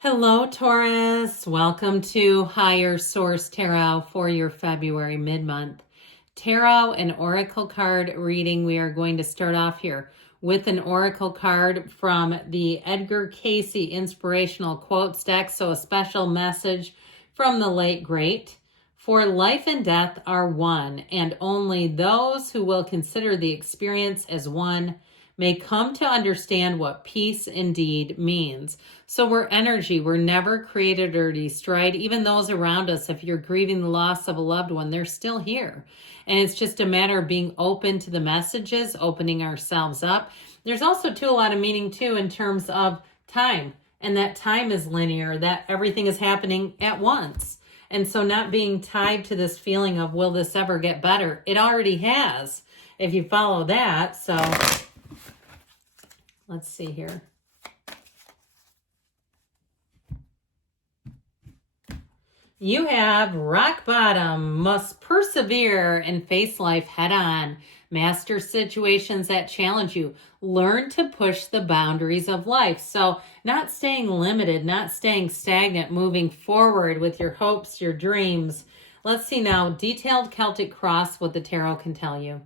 Hello, Taurus. Welcome to Higher Source Tarot for your February mid-month tarot and oracle card reading. We are going to start off here with an oracle card from the Edgar Casey Inspirational Quotes deck. So a special message from the late great. For life and death are one, and only those who will consider the experience as one may come to understand what peace indeed means. So we're energy. We're never created or destroyed. Even those around us, if you're grieving the loss of a loved one, they're still here. And it's just a matter of being open to the messages, opening ourselves up. There's also, a lot of meaning, too, in terms of time. And that time is linear, that everything is happening at once. And so not being tied to this feeling of, will this ever get better? It already has, if you follow that. So let's see here. You have rock bottom, must persevere and face life head on. Master situations that challenge you. Learn to push the boundaries of life. So not staying limited, not staying stagnant, moving forward with your hopes, your dreams. Let's see now, detailed Celtic cross, what the tarot can tell you.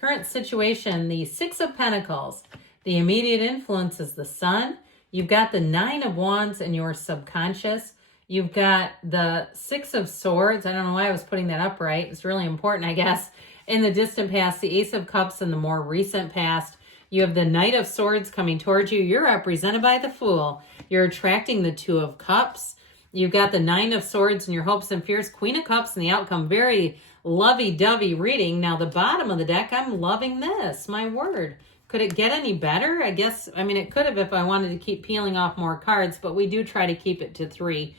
Current situation, the Six of Pentacles. The immediate influence is the Sun. You've got the Nine of Wands in your subconscious. You've got the Six of Swords. I don't know why I was putting that up right. It's really important, I guess. In the distant past, the Ace of Cups in the more recent past. You have the Knight of Swords coming towards you. You're represented by the Fool. You're attracting the Two of Cups. You've got the Nine of Swords in your hopes and fears. Queen of Cups in the outcome. Very lovey-dovey reading. Now, the bottom of the deck, I'm loving this. My word. Could it get any better? I guess, it could have if I wanted to keep peeling off more cards, but we do try to keep it to 3.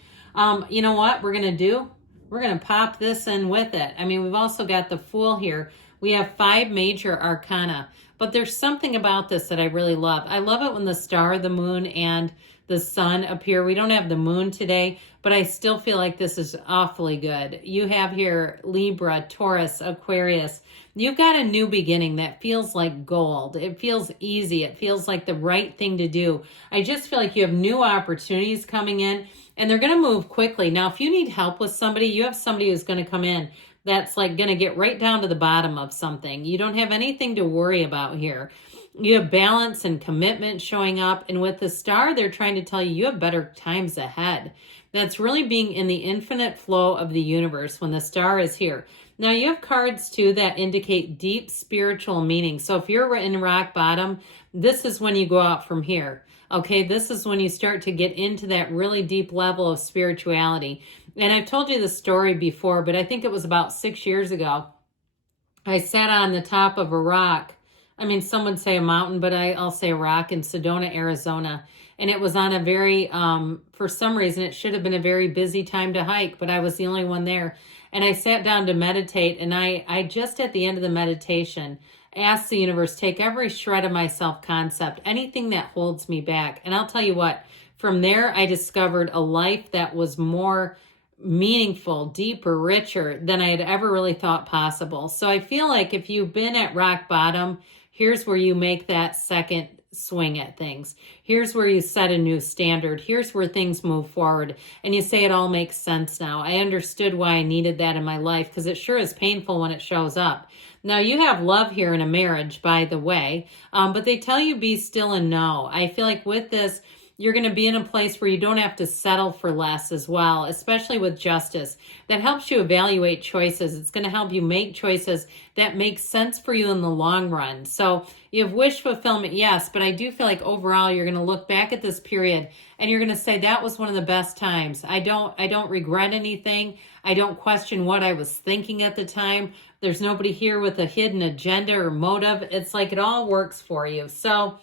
You know what we're going to do? We're going to pop this in with it. We've also got the Fool here. We have 5 major arcana, but there's something about this that I really love. I love it when the star, the moon, and the sun appear. We don't have the moon today, but I still feel like this is awfully good. You have here Libra, Taurus, Aquarius. You've got a new beginning that feels like gold. It feels easy. It feels like the right thing to do. I just feel like you have new opportunities coming in, and they're going to move quickly. Now, if you need help with somebody, you have somebody who's going to come in that's like going to get right down to the bottom of something. You don't have anything to worry about here. You have balance and commitment showing up. And with the star, they're trying to tell you you have better times ahead. That's really being in the infinite flow of the universe when the star is here. Now, you have cards, too, that indicate deep spiritual meaning. So if you're in rock bottom, this is when you go out from here. Okay, this is when you start to get into that really deep level of spirituality. And I've told you the story before, but I think it was about 6 years ago. I sat on the top of a rock. Some would say a mountain, but I'll say a rock in Sedona, Arizona. And it was on a very, for some reason, it should have been a very busy time to hike, but I was the only one there. And I sat down to meditate, and I just at the end of the meditation asked the universe, take every shred of my self-concept, anything that holds me back. And I'll tell you what, from there, I discovered a life that was more meaningful, deeper, richer than I had ever really thought possible. So I feel like if you've been at rock bottom, here's where you make that second swing at things. Here's where you set a new standard. Here's where things move forward. And you say it all makes sense now. I understood why I needed that in my life, because it sure is painful when it shows up. Now, you have love here in a marriage, by the way, but they tell you be still and know. I feel like with this, you're going to be in a place where you don't have to settle for less as well, especially with justice. That helps you evaluate choices. It's going to help you make choices that make sense for you in the long run. So you have wish fulfillment, yes, but I do feel like overall you're going to look back at this period and you're going to say that was one of the best times. I don't regret anything. I don't question what I was thinking at the time. There's nobody here with a hidden agenda or motive. It's like it all works for you. So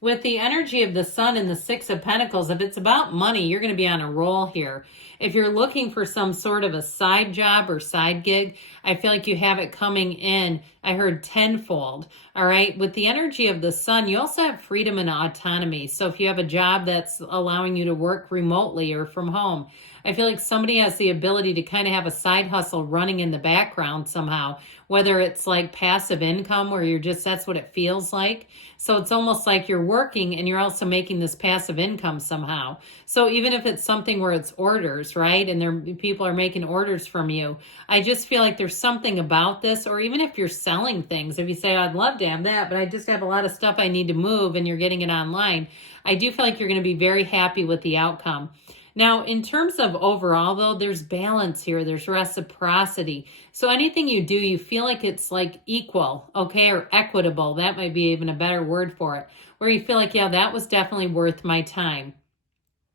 with the energy of the Sun and the Six of Pentacles, if it's about money, you're going to be on a roll here. If you're looking for some sort of a side job or side gig, I feel like you have it coming in. I heard tenfold. All right. With the energy of the sun, you also have freedom and autonomy. So if you have a job that's allowing you to work remotely or from home, I feel like somebody has the ability to kind of have a side hustle running in the background somehow, whether it's like passive income where you're just, that's what it feels like. So it's almost like you're working and you're also making this passive income somehow. So even if it's something where it's orders, right? And people are making orders from you, I just feel like there's something about this. Or even if you're selling things, if you say, I'd love to have that, but I just have a lot of stuff I need to move and you're getting it online, I do feel like you're going to be very happy with the outcome. Now, in terms of overall, though, there's balance here. There's reciprocity. So anything you do, you feel like it's like equal, okay, or equitable. That might be even a better word for it, where you feel like, yeah, that was definitely worth my time.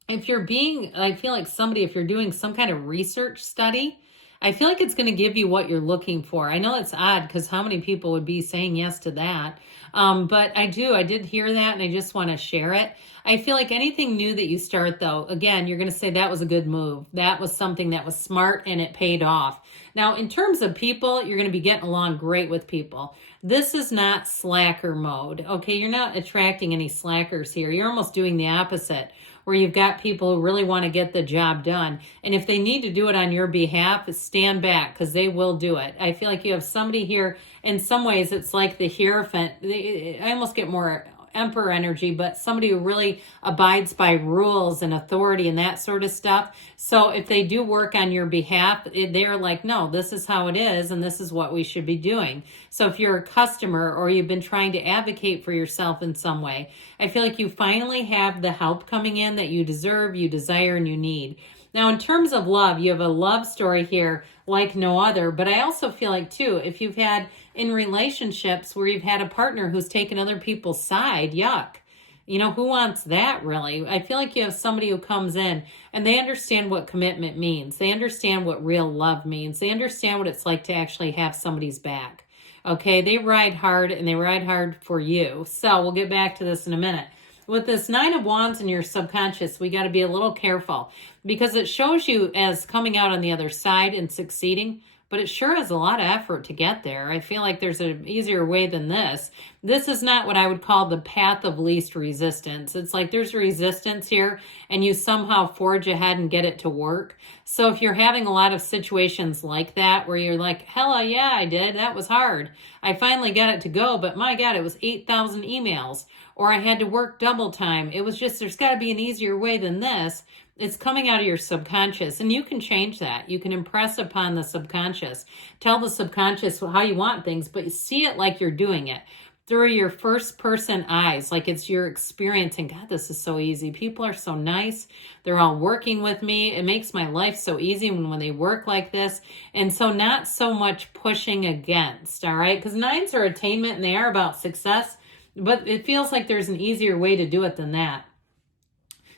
If you're being, I feel like somebody, if you're doing some kind of research study, I feel like it's going to give you what you're looking for. I know it's odd because how many people would be saying yes to that? But I did hear that and I just want to share it. I feel like anything new that you start, though, again, you're going to say that was a good move. That was something that was smart and it paid off. Now, in terms of people, you're going to be getting along great with people. This is not slacker mode. Okay, you're not attracting any slackers here. You're almost doing the opposite, where you've got people who really want to get the job done. And if they need to do it on your behalf, stand back because they will do it. I feel like you have somebody here, in some ways, it's like the Hierophant. I almost get more emperor energy, but somebody who really abides by rules and authority and that sort of stuff. So if they do work on your behalf, they're like, no, this is how it is and this is what we should be doing. So if you're a customer or you've been trying to advocate for yourself in some way, I feel like you finally have the help coming in that you deserve, you desire, and you need. Now, in terms of love, you have a love story here like no other, but I also feel like, too, if you've had in relationships where you've had a partner who's taken other people's side, yuck. You know, who wants that really? I feel like you have somebody who comes in and they understand what commitment means. They understand what real love means. They understand what it's like to actually have somebody's back. Okay, they ride hard and they ride hard for you. So we'll get back to this in a minute. With this 9 of Wands in your subconscious, we got to be a little careful because it shows you as coming out on the other side and succeeding, but it sure has a lot of effort to get there. I feel like there's an easier way than this. This is not what I would call the path of least resistance. It's like there's resistance here and you somehow forge ahead and get it to work. So if you're having a lot of situations like that where you're like, hell yeah, I did. That was hard. I finally got it to go, but my God, it was 8,000 emails. Or I had to work double time. It was just, there's got to be an easier way than this. It's coming out of your subconscious, and you can change that. You can impress upon the subconscious. Tell the subconscious how you want things, but see it like you're doing it through your first person eyes, like it's your experience. And God, this is so easy. People are so nice. They're all working with me. It makes my life so easy when they work like this. And so not so much pushing against, all right? Because 9s are attainment and they are about success. But it feels like there's an easier way to do it than that.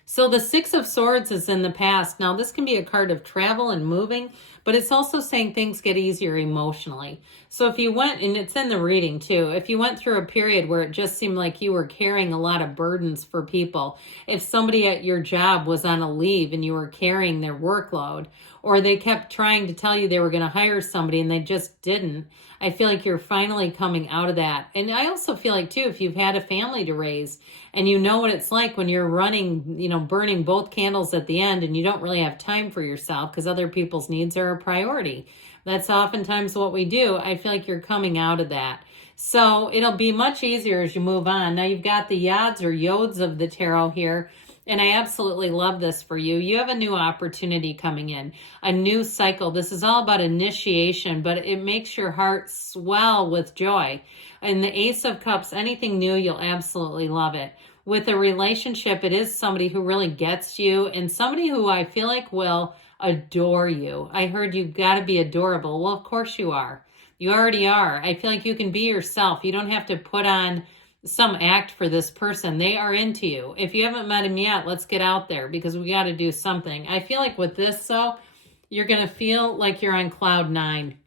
So the 6 of Swords is in the past. Now, this can be a card of travel and moving, but it's also saying things get easier emotionally. So if you went, and it's in the reading too, if you went through a period where it just seemed like you were carrying a lot of burdens for people, if somebody at your job was on a leave and you were carrying their workload, or they kept trying to tell you they were going to hire somebody and they just didn't, I feel like you're finally coming out of that. And I also feel like, too, if you've had a family to raise and you know what it's like when you're running, you know, burning both candles at the end and you don't really have time for yourself because other people's needs are a priority. That's oftentimes what we do. I feel like you're coming out of that. So it'll be much easier as you move on. Now you've got the Yods or Yods of the tarot here. And I absolutely love this for you. You have a new opportunity coming in, a new cycle. This is all about initiation, but it makes your heart swell with joy. And the Ace of Cups, anything new, you'll absolutely love it. With a relationship, it is somebody who really gets you and somebody who I feel like will adore you. I heard you've got to be adorable. Well, of course you are. You already are. I feel like you can be yourself. You don't have to put on some act for this person. They are into you. If you haven't met him yet, let's get out there because we got to do something. I feel like with this, though, you're going to feel like you're on cloud 9.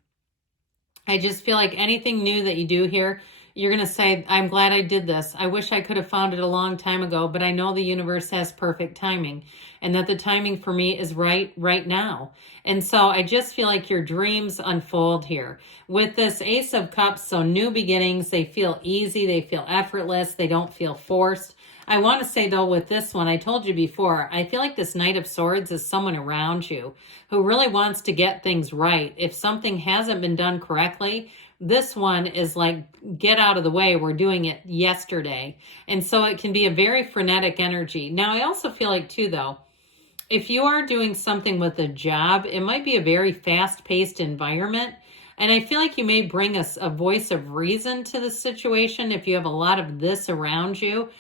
I just feel like anything new that you do here, you're going to say, I'm glad I did this. I wish I could have found it a long time ago, but I know the universe has perfect timing and that the timing for me is right now. And so I just feel like your dreams unfold here. With this Ace of Cups, so new beginnings, they feel easy, they feel effortless, they don't feel forced. I want to say, though, with this one, I told you before, I feel like this Knight of Swords is someone around you who really wants to get things right. If something hasn't been done correctly, this one is like, get out of the way. We're doing it yesterday. And so it can be a very frenetic energy. Now, I also feel like, too, though, if you are doing something with a job, it might be a very fast-paced environment. And I feel like you may bring a voice of reason to the situation if you have a lot of this around you.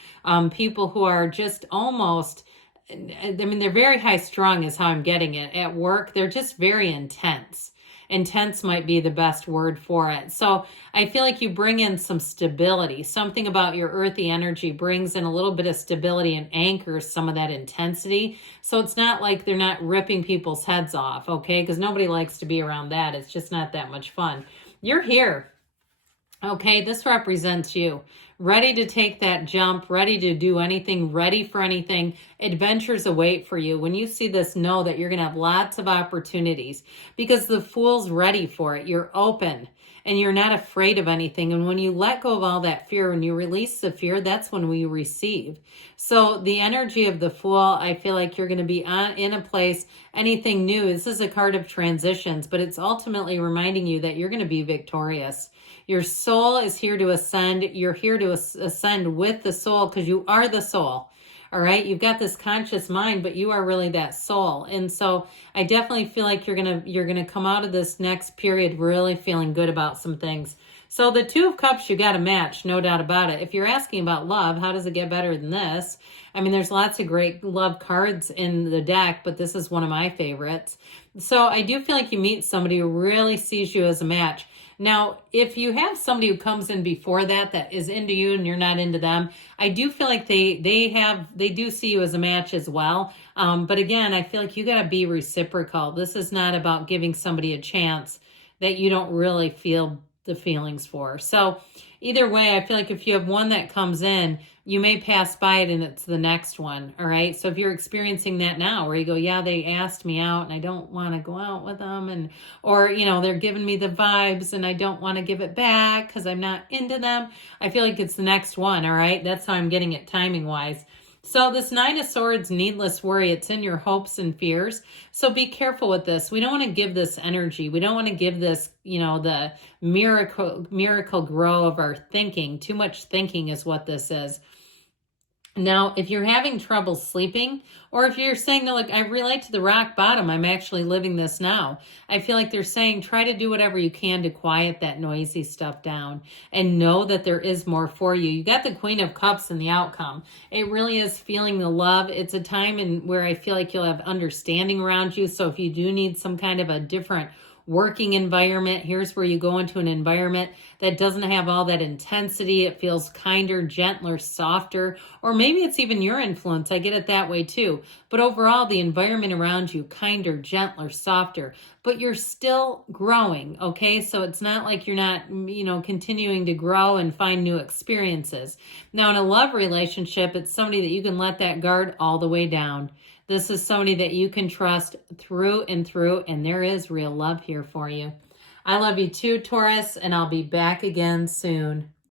People who are just almost, I mean, they're very high strung is how I'm getting it. At work, they're just very intense. Intense might be the best word for it. So I feel like you bring in some stability. Something about your earthy energy brings in a little bit of stability and anchors some of that intensity. So it's not like they're not ripping people's heads off, okay? Because nobody likes to be around that. It's just not that much fun. You're here. Okay, this represents you. Ready to take that jump, ready to do anything, ready for anything. Adventures await for you. When you see this, know that you're going to have lots of opportunities because the Fool's ready for it. You're open and you're not afraid of anything. And when you let go of all that fear, when you release the fear, that's when we receive. So the energy of the Fool, I feel like you're going to be in a place, anything new. This is a card of transitions, but it's ultimately reminding you that you're going to be victorious. Your soul is here to ascend. You're here to ascend with the soul because you are the soul. All right. You've got this conscious mind, but you are really that soul. And so I definitely feel like you're going to come out of this next period really feeling good about some things. So the Two of Cups, you got a match, no doubt about it. If you're asking about love, how does it get better than this? I mean, there's lots of great love cards in the deck, but this is one of my favorites. So I do feel like you meet somebody who really sees you as a match. Now, if you have somebody who comes in before that is into you and you're not into them, I do feel like they do see you as a match as well. But again, I feel like you got to be reciprocal. This is not about giving somebody a chance that you don't really feel the feelings for. So either way, I feel like if you have one that comes in, you may pass by it and it's the next one. All right. So if you're experiencing that now where you go, yeah, they asked me out and I don't want to go out with them, or, they're giving me the vibes and I don't want to give it back because I'm not into them. I feel like it's the next one. All right. That's how I'm getting it timing wise. So this Nine of Swords, needless worry, it's in your hopes and fears. So be careful with this. We don't want to give this energy. We don't want to give this, the miracle grow of our thinking. Too much thinking is what this is. Now, if you're having trouble sleeping, or if you're saying, no, look, I relate to the rock bottom, I'm actually living this now. I feel like they're saying, try to do whatever you can to quiet that noisy stuff down and know that there is more for you. You got the Queen of Cups in the outcome. It really is feeling the love. It's a time where I feel like you'll have understanding around you. So if you do need some kind of a different working environment, here's where you go into an environment that doesn't have all that intensity. It feels kinder, gentler, softer, or maybe it's even your influence. I get it that way too. But overall, the environment around you, kinder, gentler, softer, but you're still growing. Okay. So it's not like you're not, continuing to grow and find new experiences. Now in a love relationship, it's somebody that you can let that guard all the way down. This is somebody that you can trust through and through, and there is real love here for you. I love you too, Taurus, and I'll be back again soon.